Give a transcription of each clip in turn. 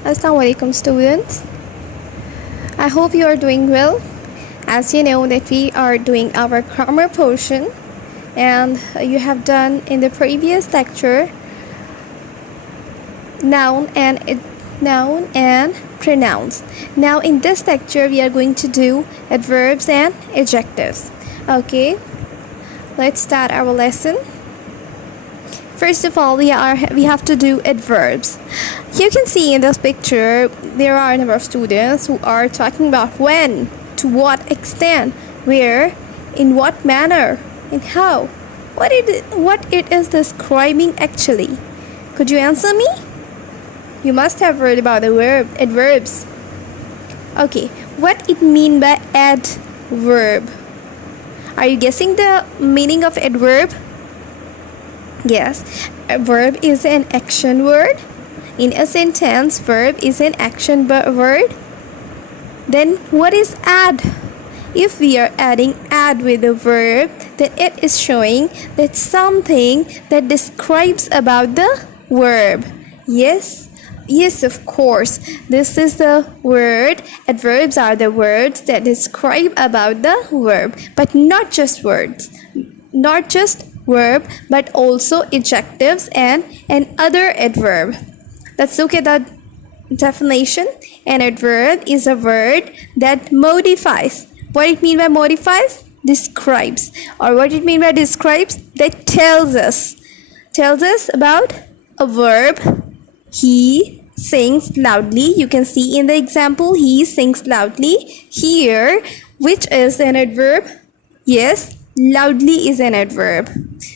Assalamualaikum students. I hope you are doing well. As you know that we are doing our grammar portion, and you have done in the previous lecture noun and pronouns. Now in this lecture we are going to do adverbs and adjectives. Okay, let's start our lesson. First of all, we have to do adverbs. You can see in this picture there are a number of students who are talking about when, to what extent, where, in what manner, and how. What it is describing actually? Could you answer me? You must have heard about the adverbs. Okay, what it mean by adverb? Are you guessing the meaning of adverb? Yes, a verb is an action word. In a sentence, verb is an action word. Then what is add? If we are adding add with the verb, then it is showing that something that describes about the verb. Yes, of course. This is the word. Adverbs are the words that describe about the verb, but not just words. Not just verb, but also adjectives and other adverb. Let's look at the definition. An adverb is a word that modifies. What it mean by modifies? Describes. Or what it mean by describes? That tells us about a verb. He sings loudly. You can see in the example, he sings loudly. Here, which is an adverb? Yes, loudly is an adverb.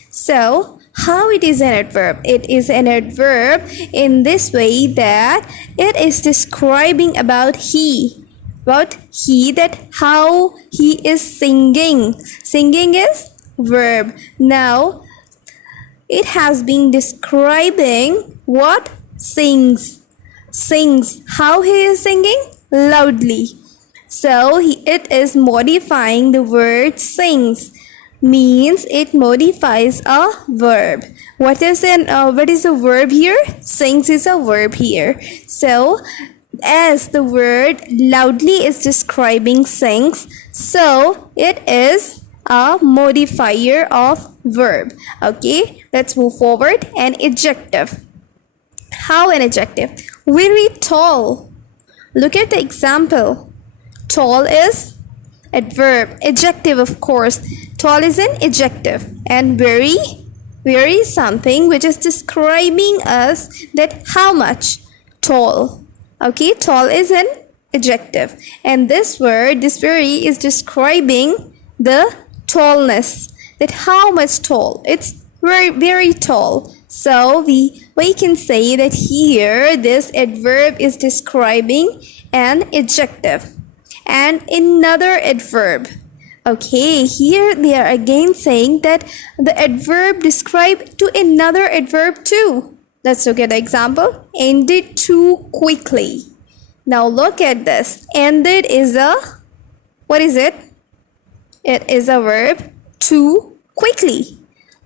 So, how it is an adverb? It is an adverb in this way that it is describing about he. That how he is singing. Singing is verb. Now, it has been describing what? Sings. How he is singing? Loudly. So, it is modifying the word sings. Means it modifies a verb. What is a verb here? Sings is a verb here. So as the word loudly is describing sings, so it is a modifier of verb. Okay, let's move forward. An adjective. How an adjective? Very tall. Look at the example. Tall is adverb. Adjective, of course. Tall is an adjective. And very is something which is describing us that how much? Tall. Okay, tall is an adjective. And this word, this very, is describing the tallness. That how much tall? It's very tall. So we can say that here this adverb is describing an adjective. And another adverb. Okay, here they are again saying that the adverb describe to another adverb too. Let's look at the example. Ended too quickly. Now look at this. Ended is a, what is it? It is a verb. Too quickly.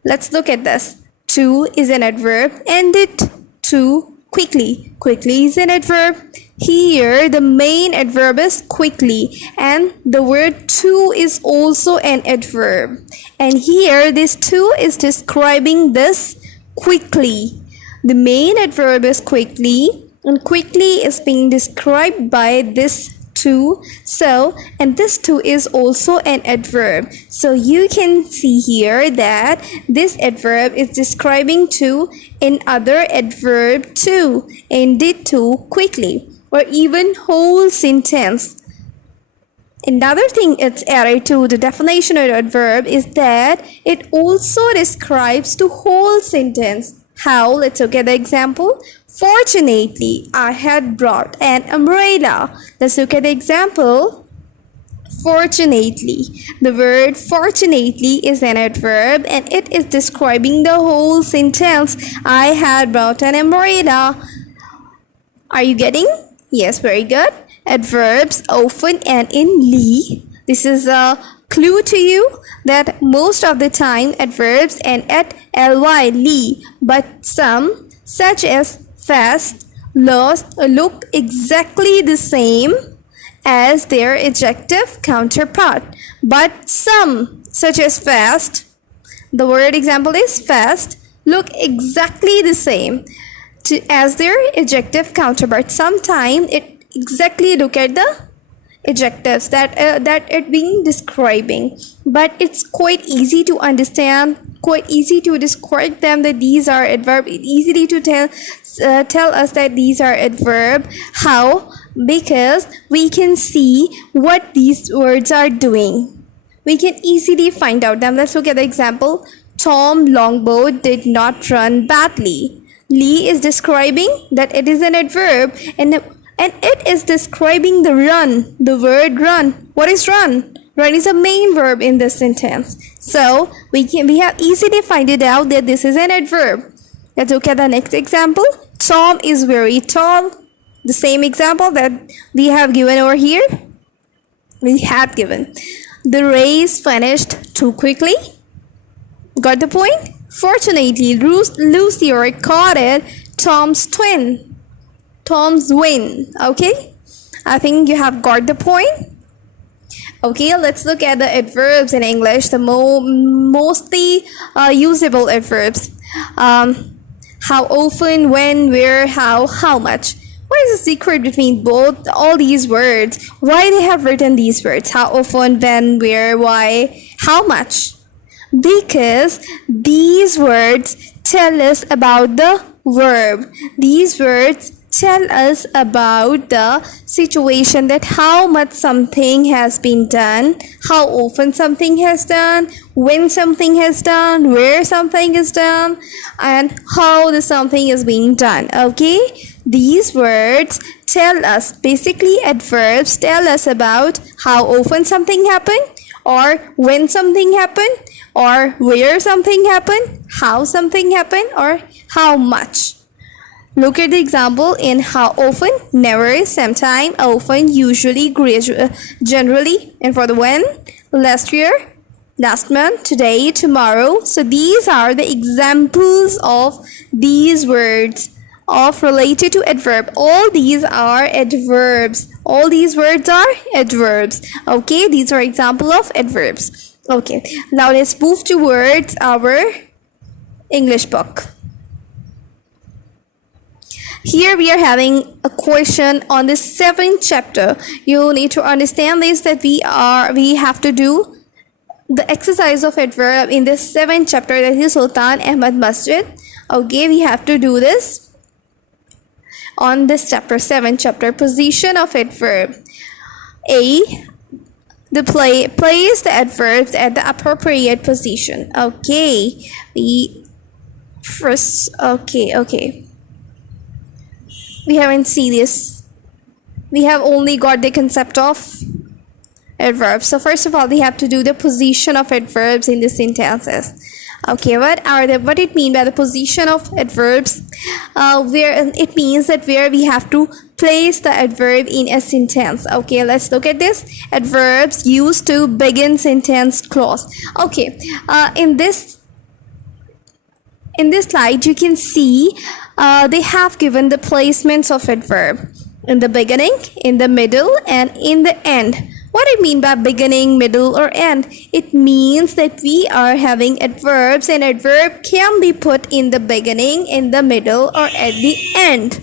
Let's look at this. Too is an adverb. Ended too quickly. Quickly is an adverb. Here the main adverb is quickly, and the word to is also an adverb. And here this to is describing this quickly. The main adverb is quickly, and quickly is being described by this to. So, and this to is also an adverb. So you can see here that this adverb is describing to another adverb too. Ended too quickly. Or even whole sentence. Another thing it's added to the definition of adverb is that it also describes the whole sentence. How? Let's look at the example. Fortunately, I had brought an umbrella. Let's look at the example. Fortunately. The word fortunately is an adverb and it is describing the whole sentence. I had brought an umbrella. Are you getting? Yes, very good. Adverbs often end in ly. This is a clue to you that most of the time adverbs end at ly, but some, such as fast, look exactly the same as their adjective counterpart, but some, such as fast, the word example is fast, look exactly the same as their adjective counterpart. Sometimes it exactly look at the adjectives that it being describing, but it's quite easy to understand, quite easy to describe them that these are adverb. It's easily to tell us that these are adverb. How? Because we can see what these words are doing. We can easily find out them. Let's look at the example. Tom Longboat did not run badly. Lee is describing that it is an adverb, and it is describing the run, the word run. What is run? Run is a main verb in this sentence. So we have easily find it out that this is an adverb. Let's look at the next example. Tom is very tall. The same example that we have given over here. We had given. The race finished too quickly. Got the point? Fortunately, Lucy recorded Tom's win. Okay? I think you have got the point. Okay, let's look at the adverbs in English, the mostly usable adverbs. How often, when, where, how much. What is the secret between all these words? Why they have written these words? How often, when, where, why, how much? Because these words tell us about the verb. These words tell us about the situation, that how much something has been done, how often something has done, when something has done, where something is done, and how the something is being done. Okay, these words tell us, basically adverbs tell us about how often something happened, or when something happened, or where something happened, how something happened, or how much. Look at the example in how often, never, sometime, often, usually, generally, and for the when, last year, last month, today, tomorrow. So these are the examples of these words of related to adverb. All these are adverbs. All these words are adverbs. Okay, these are example of adverbs. Okay, now let's move towards our English book. Here we are having a question on the 7th chapter. You need to understand this, that we have to do the exercise of adverb in the 7th chapter, that is Sultan Ahmad Masjid. Okay, we have to do this on this chapter, 7th chapter. Position of adverb. A, place the adverbs at the appropriate position. Okay, we haven't seen this. We have only got the concept of adverbs. So first of all, we have to do the position of adverbs in the sentences. Okay, what it mean by the position of adverbs? Where it means that where we have to place the adverb in a sentence. Okay, let's look at this. Adverbs used to begin sentence clause. Okay, in this slide you can see they have given the placements of adverb in the beginning, in the middle, and in the end. What I mean by beginning, middle, or end? It means that we are having adverbs, and adverb can be put in the beginning, in the middle, or at the end.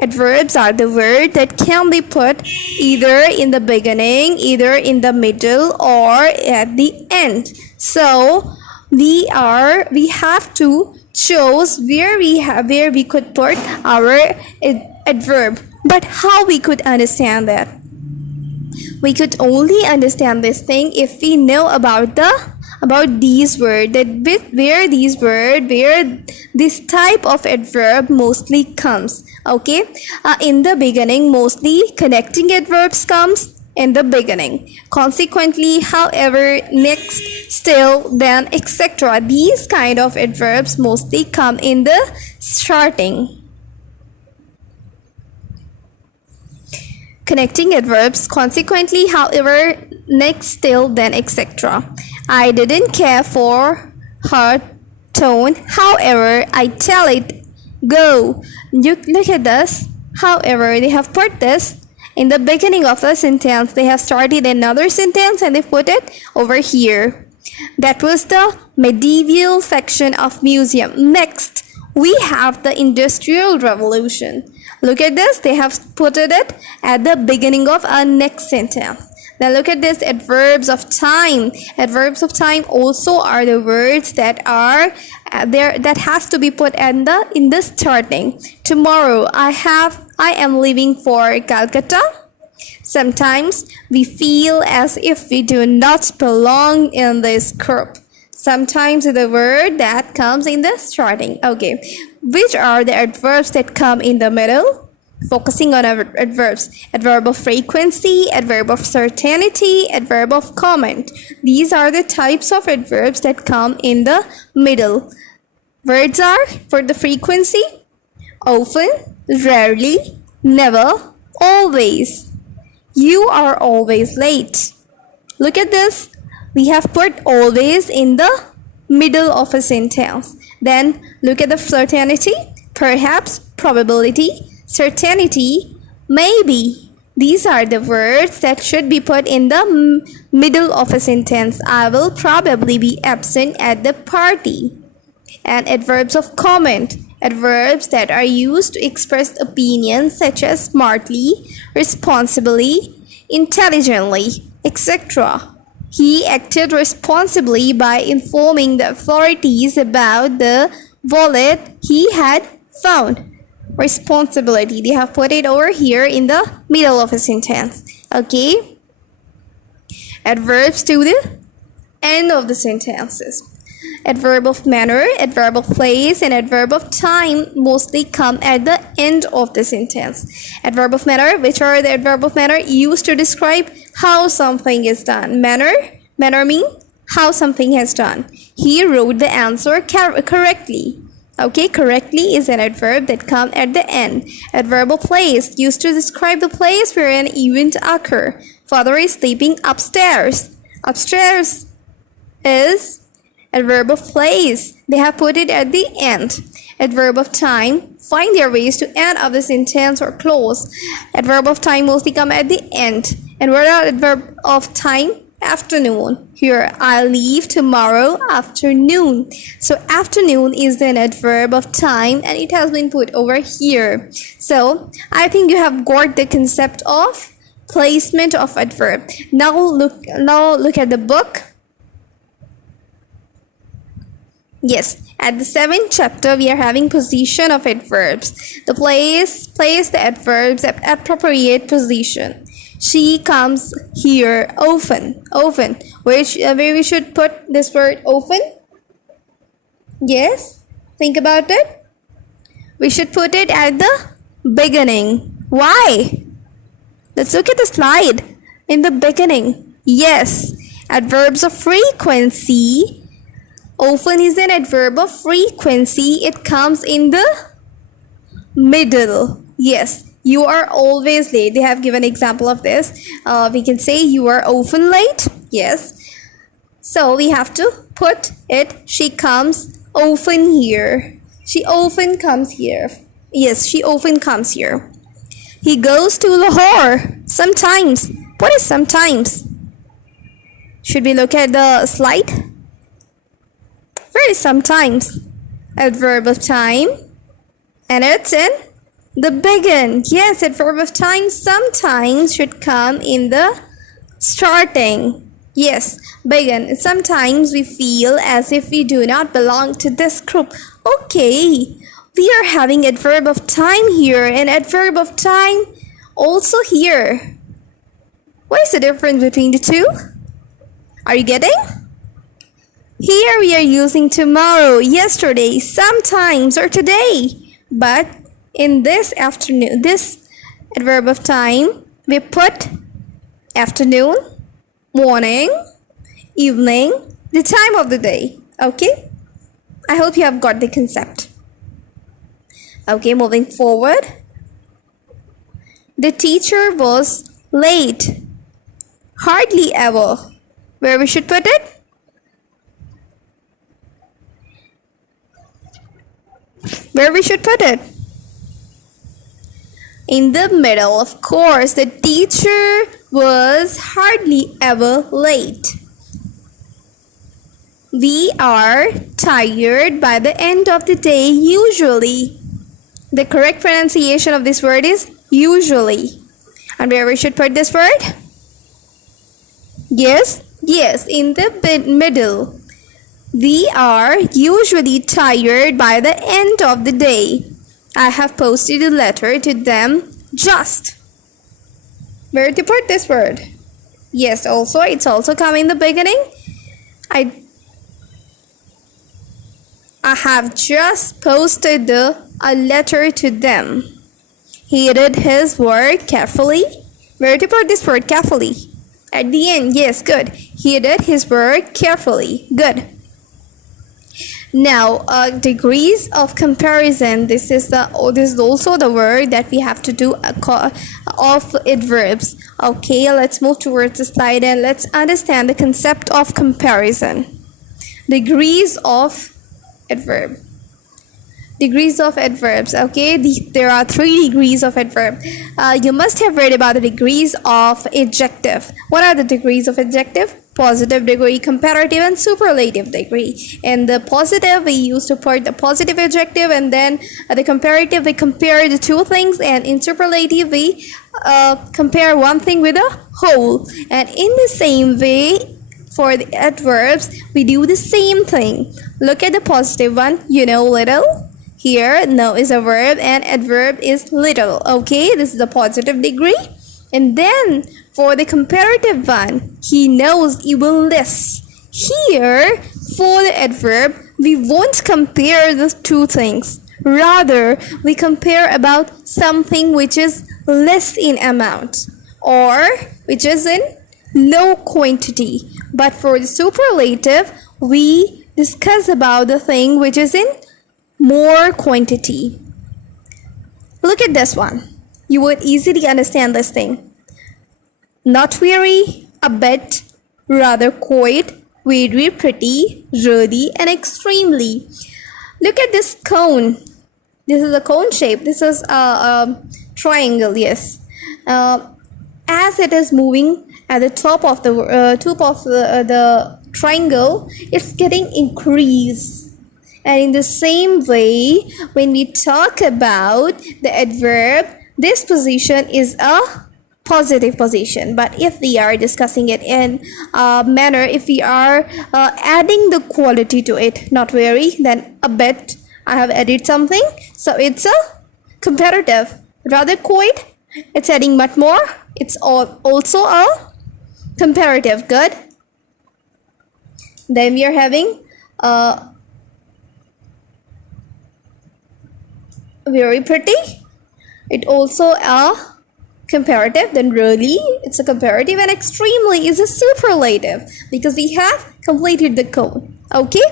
Adverbs are the word that can be put either in the beginning, either in the middle, or at the end. So we have to choose where we could put our adverb. But how we could understand that? We could only understand this thing if we know about these words, that where this type of adverb mostly comes. Okay, in the beginning, mostly connecting adverbs comes in the beginning. Consequently, however, next, still, then, etc. These kind of adverbs mostly come in the starting. Connecting adverbs, consequently, however, next, still, then, etc. I didn't care for her tone, however, I tell it go. Look at this. However, they have put this in the beginning of the sentence. They have started another sentence and they put it over here. That was the medieval section of museum. Next, we have the Industrial Revolution. Look at this. They have put it at the beginning of our next sentence. Now look at this, adverbs of time. Adverbs of time also are the words that are there that has to be put in the starting. Tomorrow I am leaving for Calcutta. Sometimes we feel as if we do not belong in this group. Sometimes the word that comes in the starting. Okay, which are the adverbs that come in the middle? Focusing on adverbs. Adverb of frequency, adverb of certainty, adverb of comment. These are the types of adverbs that come in the middle. Words are, for the frequency, often, rarely, never, always. You are always late. Look at this. We have put always in the middle of a sentence. Then look at the certainty, perhaps, probability, certainty, maybe. These are the words that should be put in the middle of a sentence. I will probably be absent at the party. And adverbs of comment. Adverbs that are used to express opinions such as smartly, responsibly, intelligently, etc. He acted responsibly by informing the authorities about the wallet he had found. Responsibility, they have put it over here in the middle of a sentence. Okay, adverbs to the end of the sentences. Adverb of manner, adverb of place, and adverb of time mostly come at the end of the sentence. Adverb of manner, which are the adverb of manner used to describe how something is done. Manner means how something has done. He wrote the answer correctly. Okay, correctly is an adverb that comes at the end. Adverb of place, used to describe the place where an event occurs. Father is sleeping upstairs. Upstairs is adverb of place. They have put it at the end. Adverb of time, find their ways to end of the sentence or clause. Adverb of time mostly come at the end. And what are adverb of time? Afternoon. Here, I'll leave tomorrow afternoon. So afternoon is an adverb of time and it has been put over here. So I think you have got the concept of placement of adverb. Now look at the book. Yes, at the 7th chapter we are having position of adverbs. The place the adverbs at appropriate position. She comes here often. Where we should put this word often? Yes, think about it. We should put it at the beginning. Why? Let's look at the slide. In the beginning. Yes, adverbs of frequency. Often is an adverb of frequency. It comes in the middle. Yes. You are always late. They have given an example of this. We can say you are often late. Yes. So we have to put it. She comes often here. She often comes here. Yes, she often comes here. He goes to Lahore. Sometimes. What is sometimes? Should we look at the slide? Where is sometimes? Adverb of time. And it's in the begin. Yes, adverb of time sometimes should come in the starting. Yes, begin. Sometimes we feel as if we do not belong to this group. Okay, we are having adverb of time here and adverb of time also here. What is the difference between the two? Are you getting? Here we are using tomorrow, yesterday, sometimes, or today. But in this afternoon, this adverb of time, we put afternoon, morning, evening, the time of the day. Okay? I hope you have got the concept. Okay, moving forward. The teacher was late. Hardly ever. Where we should put it? Where we should put it? In the middle, of course. The teacher was hardly ever late. We are tired by the end of the day usually. The correct pronunciation of this word is usually. And where we should put this word? Yes, in the middle. We are usually tired by the end of the day. I have posted a letter to them just. Where to put this word? Yes, also it's also coming in the beginning. I have just posted a letter to them. He did his work carefully. Where to put this word? Carefully. At the end. Yes, good. He did his work carefully. Good. Now, degrees of comparison. This is also the word that we have to do of adverbs. Okay, let's move towards the slide and let's understand the concept of comparison. Degrees of adverb. Degrees of adverbs. Okay, there are 3 degrees of adverb. You must have read about the degrees of adjective. What are the degrees of adjective? Positive degree, comparative, and superlative degree. In the positive, we used to put the positive adjective, and then the comparative, we compare the 2 things, and in superlative, we compare one thing with a whole. And in the same way, for the adverbs, we do the same thing. Look at the positive one, little. Here, no is a verb and adverb is little. Okay, this is the positive degree. And then for the comparative one, he knows even less. Here, for the adverb, we won't compare the 2 things. Rather, we compare about something which is less in amount or which is in low quantity. But for the superlative, we discuss about the thing which is in more quantity. Look at this one. You would easily understand this thing. Not very, a bit, rather quite, very pretty, really, and extremely. Look at this cone. This is a cone shape. This is a triangle, yes. As it is moving at the top of the triangle, it's getting increased. And in the same way, when we talk about the adverb, this position is a positive position. But if we are discussing it in a manner, if we are adding the quality to it, not very, then a bit, I have added something. So it's a comparative. Rather quite, it's adding much more. It's also a comparative. Good. Then we are having very pretty. It also a comparative. Then really, it's a comparative, and extremely is a superlative because we have completed the code. Okay,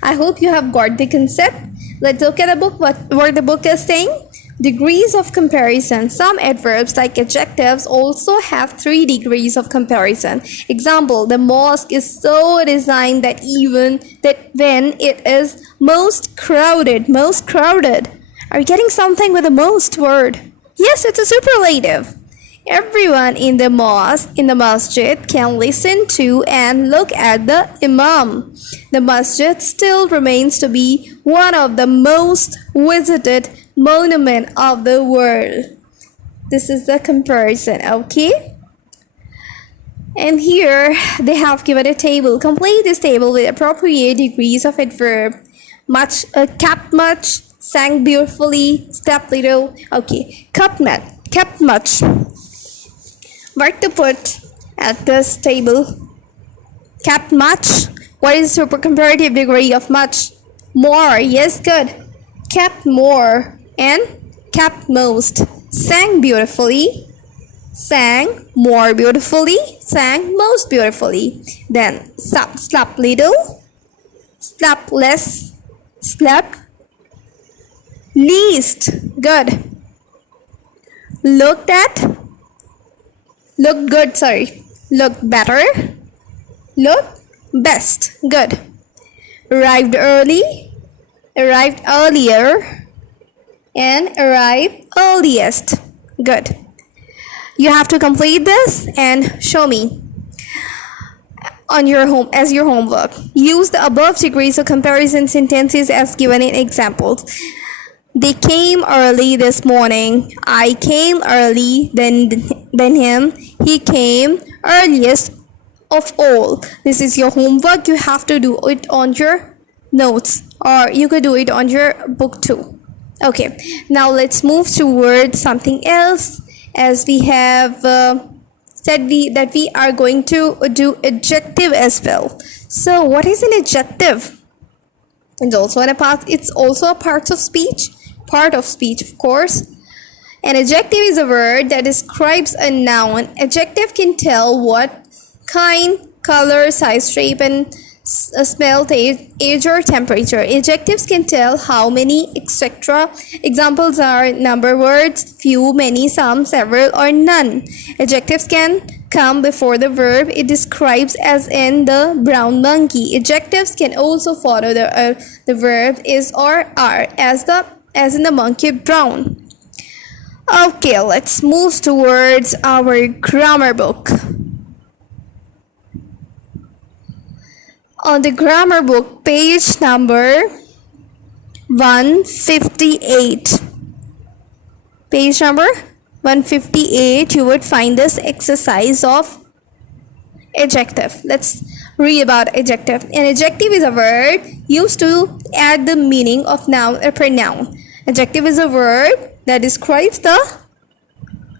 I hope you have got the concept. Let's look at the book, what the book is saying. Degrees of comparison. Some adverbs like adjectives also have 3 degrees of comparison. Example, the mosque is so designed that even when it is most crowded. Are you getting something with the most word? Yes, it's a superlative. Everyone in the masjid can listen to and look at the imam. The masjid still remains to be one of the most visited monument of the world. This is the comparison, okay? And here they have given a table. Complete this table with appropriate degrees of adverb. Much, kept much, sang beautifully, slept little. Okay, kept much. What to put at this table? Kept much. What is the super comparative degree of much? More. Yes, good. Kept more and kept most. Sang beautifully, sang more beautifully, sang most beautifully. Then slept little, slept less, slept least. Good. Looked good, looked better, looked best. Good. Arrived early, arrived earlier, and arrive earliest. Good. You have to complete this and show me on your home as your homework. Use the above degrees of comparison sentences as given in examples. They came early this morning. I came early than him. He came earliest of all. This is your homework. You have to do it on your notes, or you could do it on your book too. Okay, now let's move towards something else, as we have said that we are going to do adjective as well. So what is an adjective? It's also a part of speech. Of course. An adjective is a word that describes a noun. Adjective can tell what kind, color, size, shape, and smell, age, or temperature. Adjectives can tell how many, etc. Examples are number, words, few, many, some, several, or none. Adjectives can come before the verb it describes, as in the brown monkey. Adjectives can also follow the verb is or are, as in the monkey brown. Okay, let's move towards our grammar book. On the grammar book, page number 158. Page number 158, you would find this exercise of adjective. Let's read about adjective. An adjective is a word used to add the meaning of noun or pronoun. Adjective is a word that describes the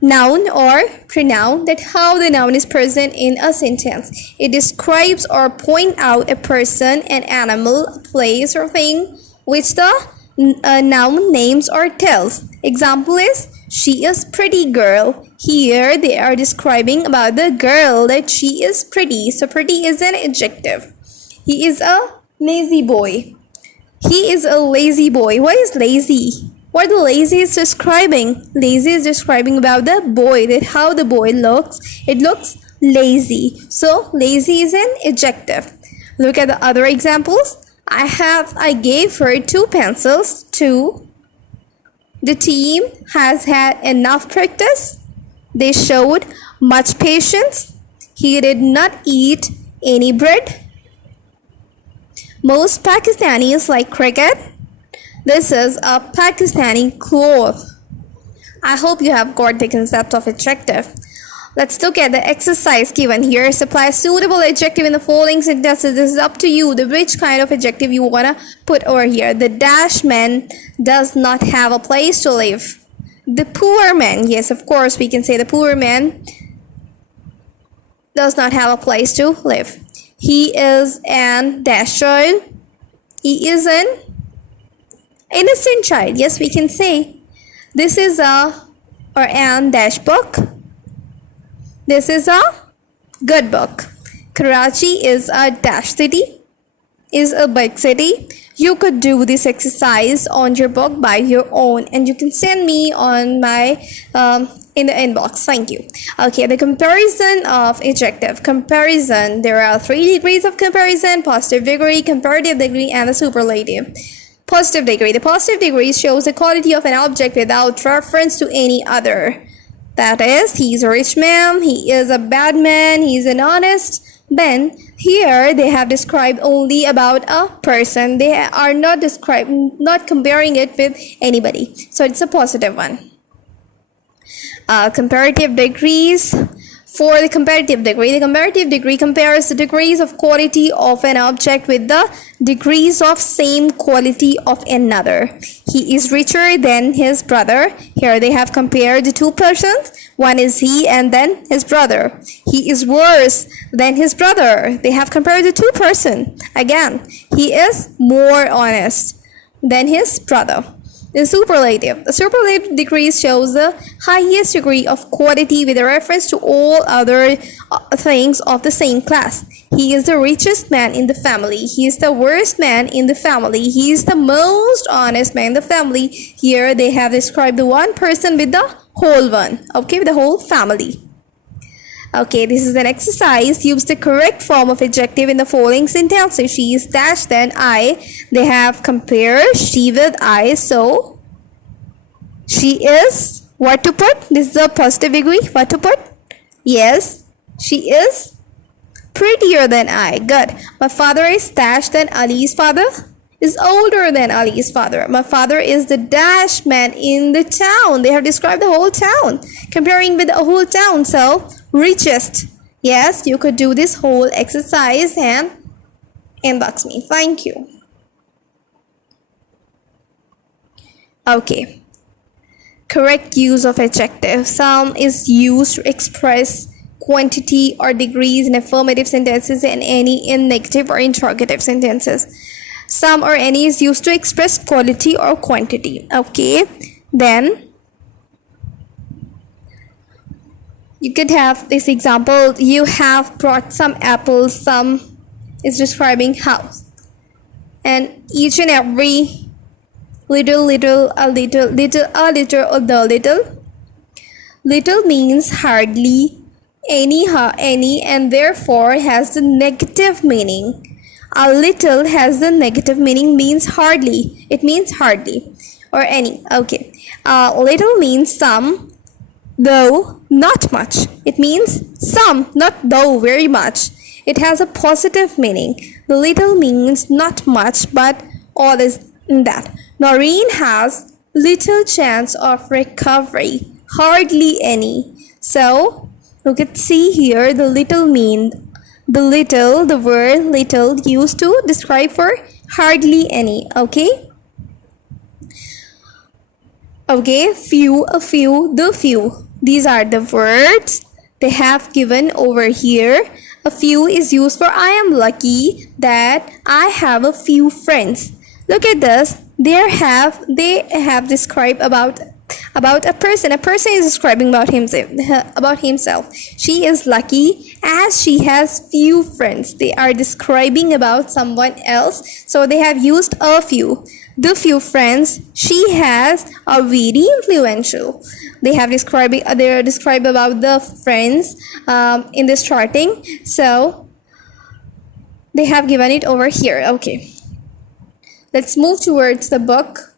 noun or pronoun, that how the noun is present in a sentence. It describes or point out a person, an animal, a place, or thing which the noun names or tells. Example is, she is pretty girl. Here they are describing about the girl, that she is pretty. So pretty is an adjective. He is a lazy boy. He is a lazy boy. What is lazy? What the lazy is describing? Lazy is describing about the boy, that how the boy looks. It looks lazy. So lazy is an adjective. Look at the other examples. I gave her 2 pencils. 2. The team has had enough practice. They showed much patience. He did not eat any bread. Most Pakistanis like cricket. This is a Pakistani cloth. I hope you have got the concept of adjective. Let's look at the exercise given here. Supply a suitable adjective in the following sentences. This is up to you, which kind of adjective you want to put over here. The dash man does not have a place to live. The poor man, yes, of course, we can say the poor man does not have a place to live. He is an dash child. He is an innocent child. Yes, we can say this is a or an dash book. This is a good book. Karachi is a dash city, is a big city. You could do this exercise on your book by your own, and you can send me on my in the inbox. Thank you. Okay, the comparison of adjective. Comparison. There are 3 degrees of comparison: positive degree, comparative degree, and the superlative. Positive degree. The positive degree shows the quality of an object without reference to any other. That is, he is a rich man, he is a bad man, he is an honest man. Here they have described only about a person. They are not comparing it with anybody. So it's a positive one. Comparative degrees. For the comparative degree compares the degrees of quality of an object with the degrees of same quality of another. He is richer than his brother. Here they have compared the 2 persons. One is he and then his brother. He is worse than his brother. They have compared the 2 persons. Again, he is more honest than his brother. The superlative degree shows the highest degree of quality with a reference to all other things of the same class. He is the richest man in the family. He is the worst man in the family. He is the most honest man in the family. Here they have described the one person with the whole one. Okay, with the whole family. Okay, this is an exercise. Use the correct form of adjective in the following sentences. She is dash then I. They have compared she with I. So She is, what to put? This is a positive degree. What to put? Yes, she is prettier than I. Good. My father is dash than Ali's father is older than Ali's father. My father is the dash man in the town. They have described the whole town, comparing with the whole town. So, richest. Yes, you could do this whole exercise and inbox me. Thank you. Okay. Correct use of adjective. Some is used to express quantity or degrees in affirmative sentences and any in negative or interrogative sentences. Some or any is used to express quality or quantity. Okay. Then you could have this example. You have brought some apples. Some is describing house. And each and every little, a little, or the little. Little means hardly, any, and therefore has the negative meaning. A little has the negative meaning, means hardly. It means hardly or any. Okay. Little means some, though not much. It means some, not though very much. It has a positive meaning. The little means not much, but all is in that. Noreen has little chance of recovery, hardly any. So you can see here the little mean. The word little used to describe for hardly any. Okay. Okay, few, a few, the few. These are the words they have given over here. A few is used for I am lucky that I have a few friends. Look at this. They have described about a person. A person is describing about himself. She is lucky as she has few friends. They are describing about someone else. So they have used a few. The few friends she has are very influential. They are described about the friends in this charting. So they have given it over here. Okay. Let's move towards the book.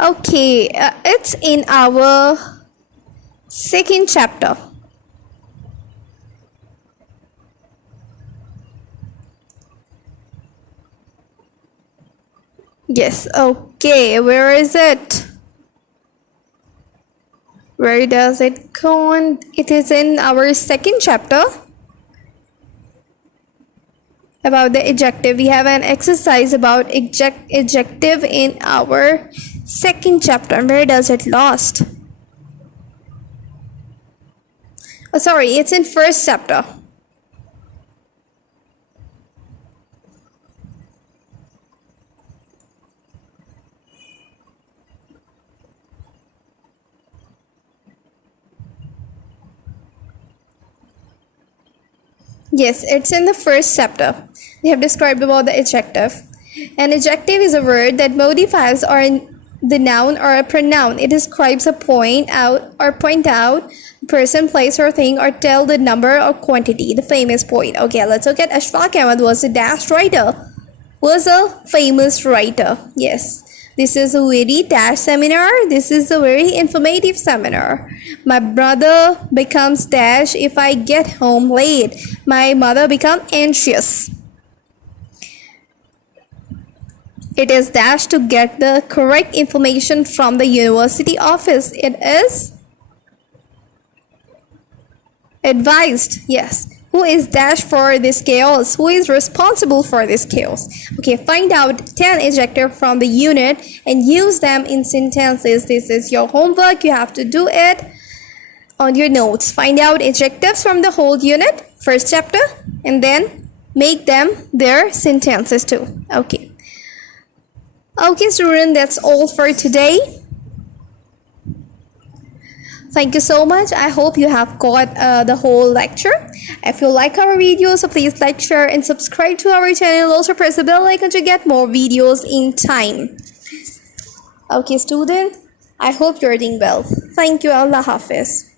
Okay, it's in our second chapter. Yes, okay, where is it? Where does it go on? It is in our second chapter about the adjective. We have an exercise about adjective in our second chapter. Where does it lost? Oh, sorry, it's in first chapter. Yes, it's in the first chapter. They have described about the adjective. An adjective is a word that modifies or the noun or a pronoun. It describes a point out person, place, or thing, or tell the number or quantity. The famous poet. Okay, let's look at Ashfaq Ahmad was a dash writer. Was a famous writer. Yes. This is a very dash seminar. This is a very informative seminar. My brother becomes dash if I get home late. My mother becomes anxious. It is dash to get the correct information from the university office. It is advised. Yes. Who is dash for this chaos? Who is responsible for this chaos? Okay, find out 10 adjectives from the unit and use them in sentences. This is your homework. You have to do it on your notes. Find out adjectives from the whole unit, first chapter, and then make them their sentences too. Okay. Okay, students, that's all for today. Thank you so much. I hope you have got the whole lecture. If you like our videos, so please like, share, and subscribe to our channel. Also press the bell icon to get more videos in time. Okay, student, I hope you're doing well. Thank you. Allah Hafiz.